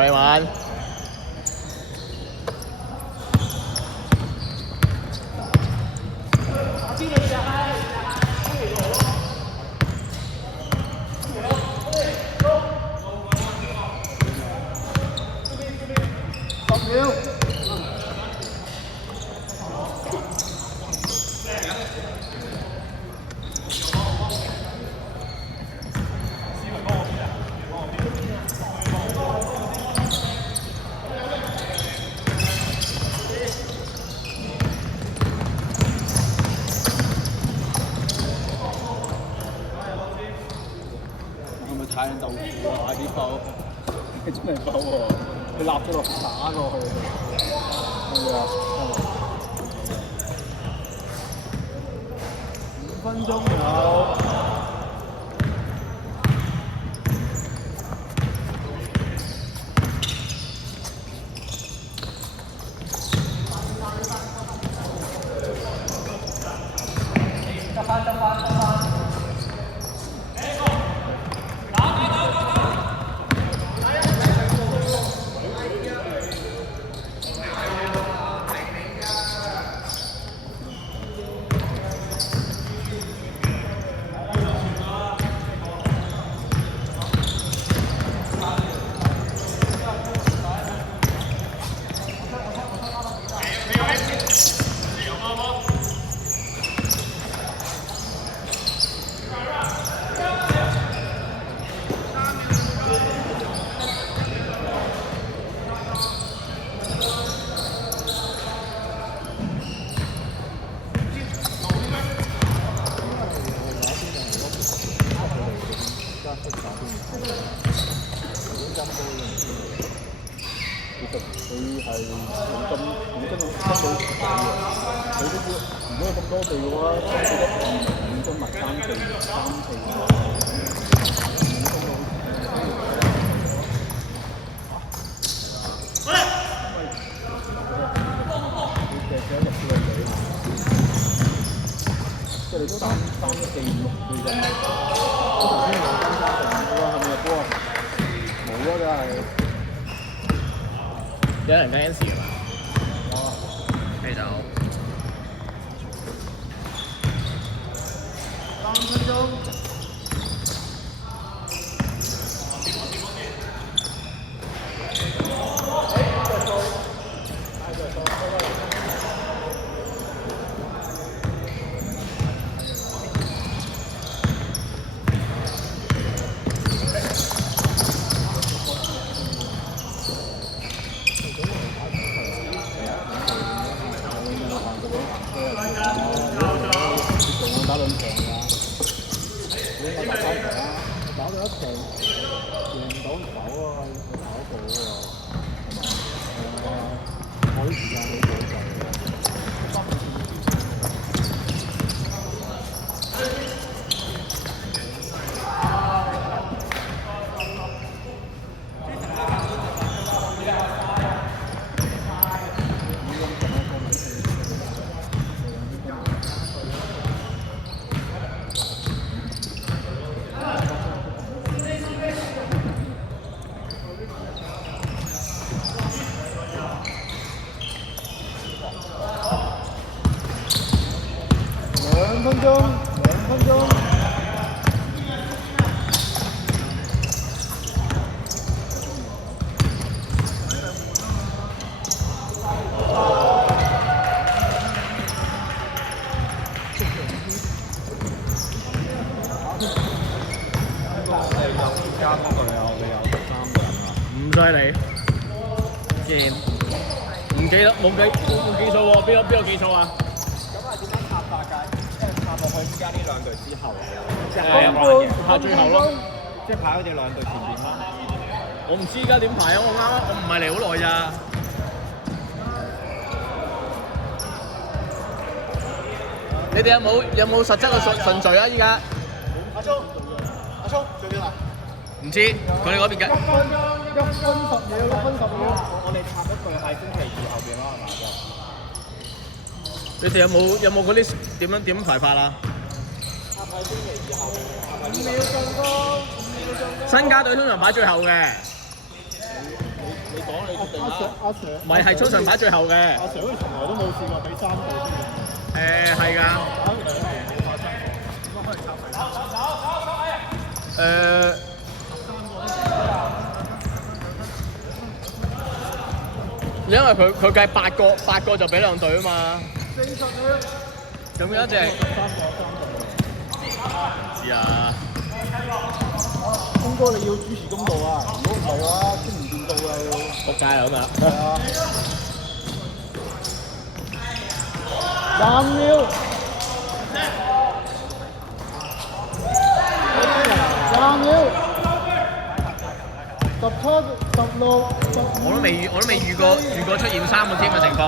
你玩。太豆腐啊！快啲包，你真係包喎！佢立咗落打過去，係啊，5分鐘有。其實佢係冇金到佢都要，如果有咁多地嘅話，佢得5金埋3地。即係你都3、1、4、5、6對啫。我頭先話3、3、5係咪入波啊？冇啊，真係。有人 Nancy 㗎嘛？睇到。3分鐘。打兩場㗎，你我打3場啦，打咗1場贏唔到唔走啊，去跑步喎，我啲時間好早就。2分鐘。加多個你有13人啊！唔犀利，正，唔記得冇記數喎，邊個記數啊？咁係點樣插法㗎？即係插落去依家呢2隊之後，即係排最後咯，即係排佢哋2隊前邊咯。我唔知依家點排啊！我唔係嚟好耐咋。你哋有冇實質嘅順序啊？依家？阿聰做邊啊？唔知佢哋嗰邊嘅。1分10秒。我哋插一隊係星期2後邊咯，係嘛？你哋有冇嗰啲點排法啊？插喺星期2後邊，5秒進攻。新家隊通常擺最後嘅。你你講你決定啦。阿 Sir，唔係係通常排最後嘅。阿 Sir 好似從來都冇試過俾3隊誒係㗎。因為佢計8個就俾2隊啊嘛。咁有一隻知啊。峰哥你要主持公道啊！如果唔係嘅話，傾唔掂數啊要。仆街啦咁啊！係啊。10秒。10秒。17、16、15。我都未遇過出現3個 team 嘅情況。